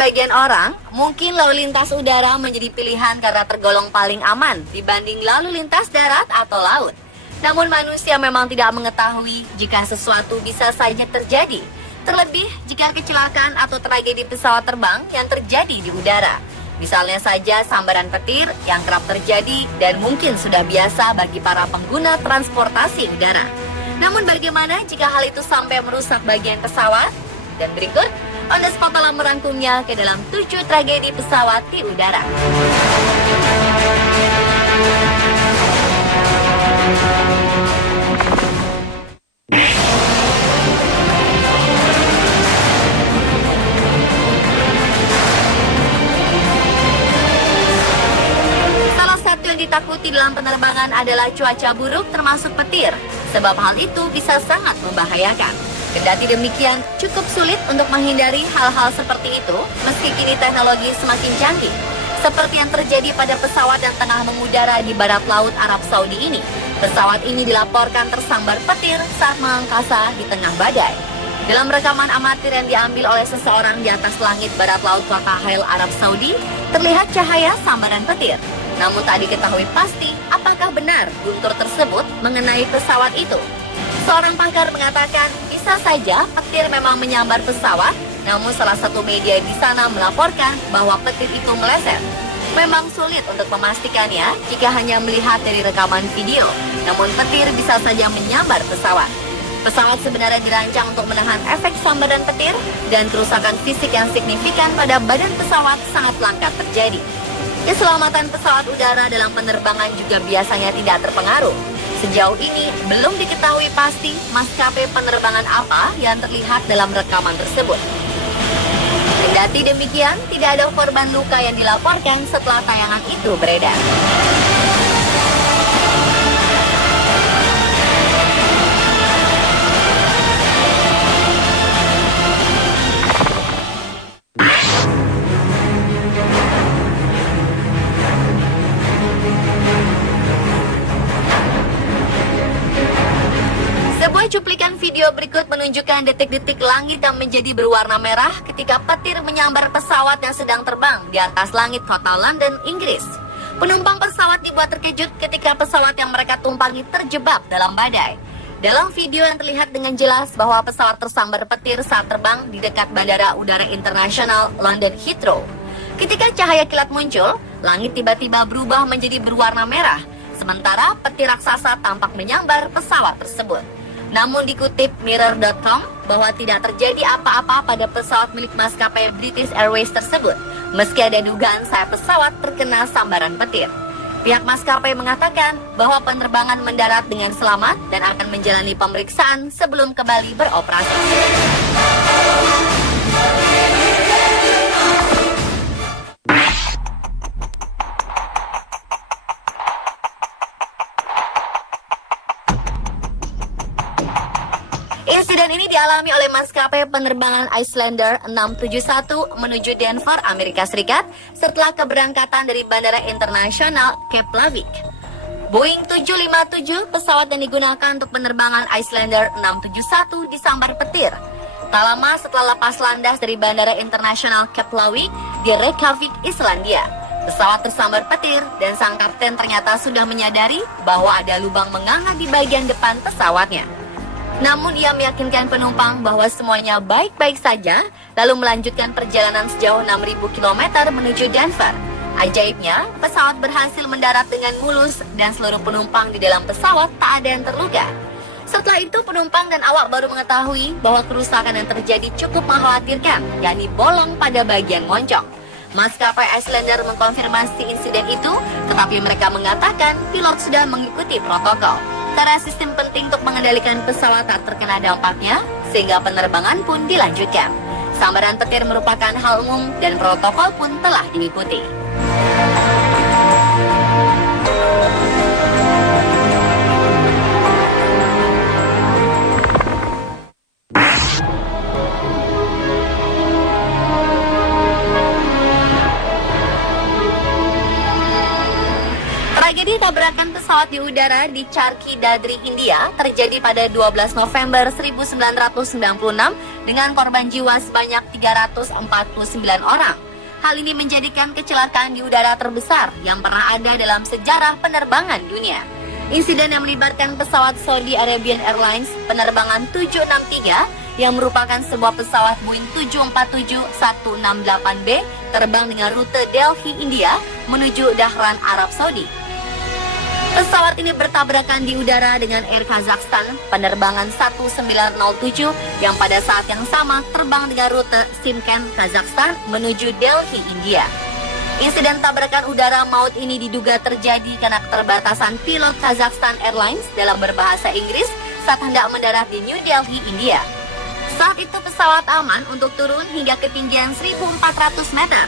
sebagian orang, mungkin lalu lintas udara menjadi pilihan karena tergolong paling aman dibanding lalu lintas darat atau laut. Namun manusia memang tidak mengetahui jika sesuatu bisa saja terjadi. Terlebih jika kecelakaan atau tragedi pesawat terbang yang terjadi di udara. Misalnya saja sambaran petir yang kerap terjadi dan mungkin sudah biasa bagi para pengguna transportasi udara. Namun bagaimana jika hal itu sampai merusak bagian pesawat? Dan berikut, On The Spot telah merangkumnya ke dalam 7 tragedi pesawat di udara. Salah satu yang ditakuti dalam penerbangan adalah cuaca buruk termasuk petir, sebab hal itu bisa sangat membahayakan. Kendati demikian, cukup sulit untuk menghindari hal-hal seperti itu meski kini teknologi semakin canggih. Seperti yang terjadi pada pesawat yang tengah mengudara di barat laut Arab Saudi ini. Pesawat ini dilaporkan tersambar petir saat mengangkasa di tengah badai. Dalam rekaman amatir yang diambil oleh seseorang di atas langit barat laut kota Hail Arab Saudi, terlihat cahaya sambaran petir. Namun tak diketahui pasti apakah benar guntur tersebut mengenai pesawat itu. Seorang pakar mengatakan bisa saja petir memang menyambar pesawat, namun salah satu media di sana melaporkan bahwa petir itu meleset. Memang sulit untuk memastikannya jika hanya melihat dari rekaman video, namun petir bisa saja menyambar pesawat. Pesawat sebenarnya dirancang untuk menahan efek sambaran petir dan kerusakan fisik yang signifikan pada badan pesawat sangat langka terjadi. Keselamatan pesawat udara dalam penerbangan juga biasanya tidak terpengaruh. Sejauh ini belum diketahui pasti maskapai penerbangan apa yang terlihat dalam rekaman tersebut. Kendati demikian, tidak ada korban luka yang dilaporkan setelah tayangan itu beredar. Cuplikan video berikut menunjukkan detik-detik langit yang menjadi berwarna merah ketika petir menyambar pesawat yang sedang terbang di atas langit kota London, Inggris. Penumpang pesawat dibuat terkejut ketika pesawat yang mereka tumpangi terjebak dalam badai. Dalam video yang terlihat dengan jelas bahwa pesawat tersambar petir saat terbang di dekat Bandara Udara Internasional London Heathrow. Ketika cahaya kilat muncul, langit tiba-tiba berubah menjadi berwarna merah, sementara petir raksasa tampak menyambar pesawat tersebut. Namun dikutip Mirror.com bahwa tidak terjadi apa-apa pada pesawat milik maskapai British Airways tersebut, meski ada dugaan sayap pesawat terkena sambaran petir. Pihak maskapai mengatakan bahwa penerbangan mendarat dengan selamat dan akan menjalani pemeriksaan sebelum kembali beroperasi. Insiden ini dialami oleh maskapai penerbangan Islander 671 menuju Denver, Amerika Serikat setelah keberangkatan dari Bandara Internasional Keflavik. Boeing 757, pesawat yang digunakan untuk penerbangan Islander 671 disambar petir. Tak lama setelah lepas landas dari Bandara Internasional Keflavik di Reykjavik, Islandia. Pesawat tersambar petir dan sang kapten ternyata sudah menyadari bahwa ada lubang menganga di bagian depan pesawatnya. Namun ia meyakinkan penumpang bahwa semuanya baik-baik saja, lalu melanjutkan perjalanan sejauh 6.000 km menuju Denver. Ajaibnya, pesawat berhasil mendarat dengan mulus dan seluruh penumpang di dalam pesawat tak ada yang terluka. Setelah itu penumpang dan awak baru mengetahui bahwa kerusakan yang terjadi cukup mengkhawatirkan, yakni bolong pada bagian moncong. Maskapai Islander mengkonfirmasi insiden itu, tetapi mereka mengatakan pilot sudah mengikuti protokol. Karena sistem penting untuk mengendalikan pesawat tak terkena dampaknya, sehingga penerbangan pun dilanjutkan. Sambaran petir merupakan hal umum dan protokol pun telah diikuti. Tragedi tabrakan pesawat pesawat di udara di Charkhi Dadri, India terjadi pada 12 November 1996 dengan korban jiwa sebanyak 349 orang. Hal ini menjadikan kecelakaan di udara terbesar yang pernah ada dalam sejarah penerbangan dunia. Insiden yang melibatkan pesawat Saudi Arabian Airlines penerbangan 763 yang merupakan sebuah pesawat Boeing 747-168B terbang dengan rute Delhi, India menuju Dhahran, Arab Saudi. Pesawat ini bertabrakan di udara dengan Air Kazakhstan penerbangan 1907 yang pada saat yang sama terbang dengan rute Shymkent, Kazakhstan menuju Delhi, India. Insiden tabrakan udara maut ini diduga terjadi karena keterbatasan pilot Kazakhstan Airlines dalam berbahasa Inggris saat hendak mendarat di New Delhi, India. Saat itu pesawat aman untuk turun hingga ketinggian 1.400 meter.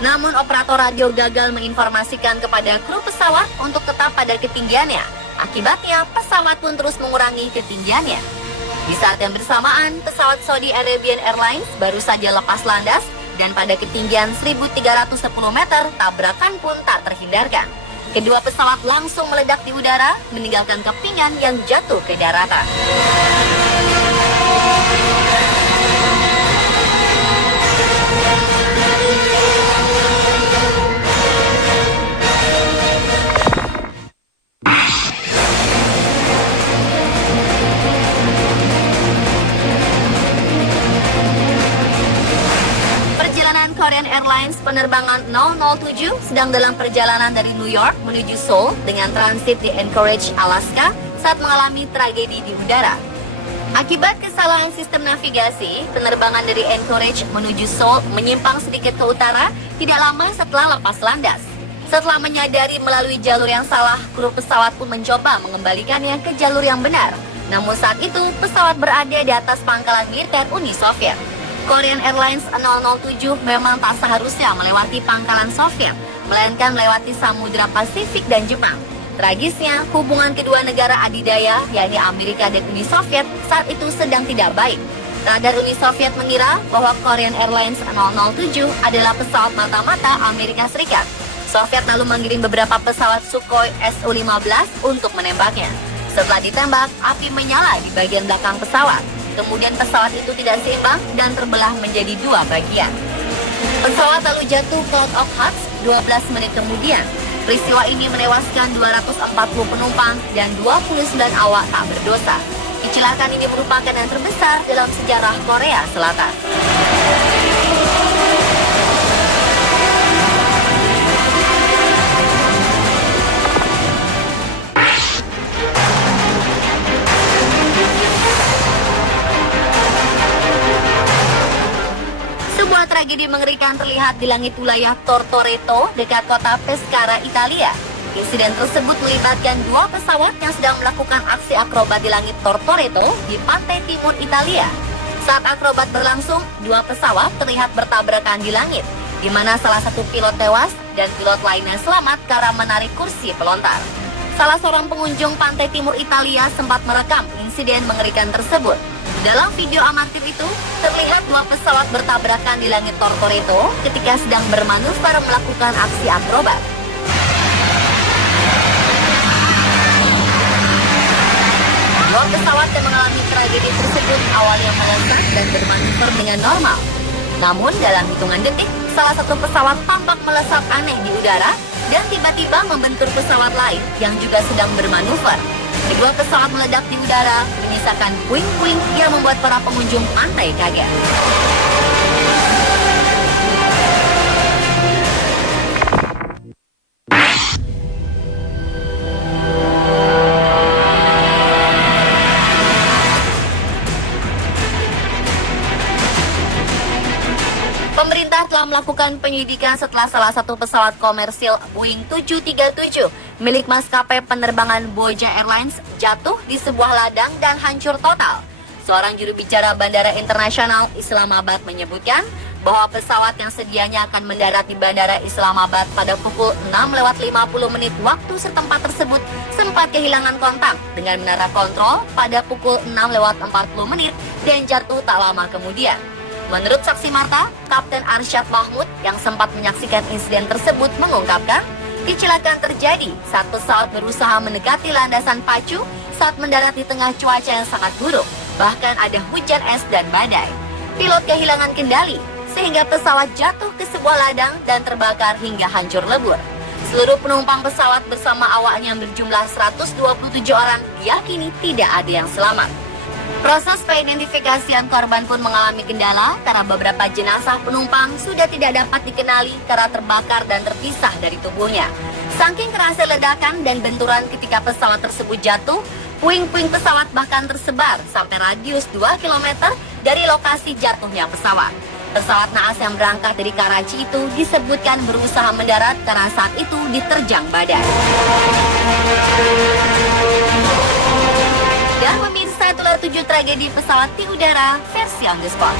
Namun operator radio gagal menginformasikan kepada kru pesawat untuk tetap pada ketinggiannya. Akibatnya pesawat pun terus mengurangi ketinggiannya. Di saat yang bersamaan, pesawat Saudi Arabian Airlines baru saja lepas landas dan pada ketinggian 1.310 meter tabrakan pun tak terhindarkan. Kedua pesawat langsung meledak di udara, meninggalkan kepingan yang jatuh ke daratan. Korean Airlines penerbangan 007 sedang dalam perjalanan dari New York menuju Seoul dengan transit di Anchorage, Alaska saat mengalami tragedi di udara. Akibat kesalahan sistem navigasi, penerbangan dari Anchorage menuju Seoul menyimpang sedikit ke utara tidak lama setelah lepas landas. Setelah menyadari melalui jalur yang salah, kru pesawat pun mencoba mengembalikannya ke jalur yang benar. Namun saat itu, pesawat berada di atas pangkalan militer Uni Soviet. Korean Airlines 007 memang tak seharusnya melewati pangkalan Soviet, melainkan melewati Samudra Pasifik dan Jepang. Tragisnya, hubungan kedua negara adidaya, yakni Amerika dan Uni Soviet, saat itu sedang tidak baik. Radar Uni Soviet mengira bahwa Korean Airlines 007 adalah pesawat mata-mata Amerika Serikat. Soviet lalu mengirim beberapa pesawat Sukhoi Su-15 untuk menembaknya. Setelah ditembak, api menyala di bagian belakang pesawat. Kemudian pesawat itu tidak seimbang dan terbelah menjadi dua bagian. Pesawat lalu jatuh ke Laut Okhotsk 12 menit kemudian. Peristiwa ini menewaskan 240 penumpang dan 29 awak tak berdosa. Kecelakaan ini merupakan yang terbesar dalam sejarah Korea Selatan. Sebuah tragedi mengerikan terlihat di langit wilayah Tortoreto dekat kota Pescara, Italia. Insiden tersebut melibatkan dua pesawat yang sedang melakukan aksi akrobat di langit Tortoreto di pantai timur Italia. Saat akrobat berlangsung, dua pesawat terlihat bertabrakan di langit, di mana salah satu pilot tewas dan pilot lainnya selamat karena menarik kursi pelontar. Salah seorang pengunjung pantai timur Italia sempat merekam insiden mengerikan tersebut. Dalam video amatir itu, terlihat dua pesawat bertabrakan di langit Tortoreto ketika sedang bermanuver melakukan aksi akrobat. Dua pesawat yang mengalami tragedi tersebut awalnya melesat dan bermanuver dengan normal. Namun dalam hitungan detik, salah satu pesawat tampak melesat aneh di udara dan tiba-tiba membentur pesawat lain yang juga sedang bermanuver. Kedua pesawat meledak di udara, menyisakan puing-puing yang membuat para pengunjung pantai kaget. Pemerintah telah melakukan penyelidikan setelah salah satu pesawat komersil Boeing 737 milik maskapai penerbangan Boja Airlines jatuh di sebuah ladang dan hancur total. Seorang juru bicara Bandara Internasional Islamabad menyebutkan bahwa pesawat yang sedianya akan mendarat di Bandara Islamabad pada pukul 6:50 waktu setempat tersebut sempat kehilangan kontak dengan menara kontrol pada pukul 6:40 dan jatuh tak lama kemudian. Menurut saksi mata, Kapten Arsyad Mahmud yang sempat menyaksikan insiden tersebut mengungkapkan, Kecelakaan terjadi saat pesawat berusaha mendekati landasan pacu saat mendarat di tengah cuaca yang sangat buruk. Bahkan ada hujan es dan badai. Pilot kehilangan kendali sehingga pesawat jatuh ke sebuah ladang dan terbakar hingga hancur lebur. Seluruh penumpang pesawat bersama awaknya yang berjumlah 127 orang diyakini tidak ada yang selamat. Proses peidentifikasian korban pun mengalami kendala karena beberapa jenazah penumpang sudah tidak dapat dikenali karena terbakar dan terpisah dari tubuhnya. Saking kerasnya ledakan dan benturan ketika pesawat tersebut jatuh, puing-puing pesawat bahkan tersebar sampai radius 2 km dari lokasi jatuhnya pesawat. Pesawat naas yang berangkat dari Karachi itu disebutkan berusaha mendarat karena saat itu diterjang badai. Dan pemirsa, itulah 7 tragedi pesawat di udara versi on the spot.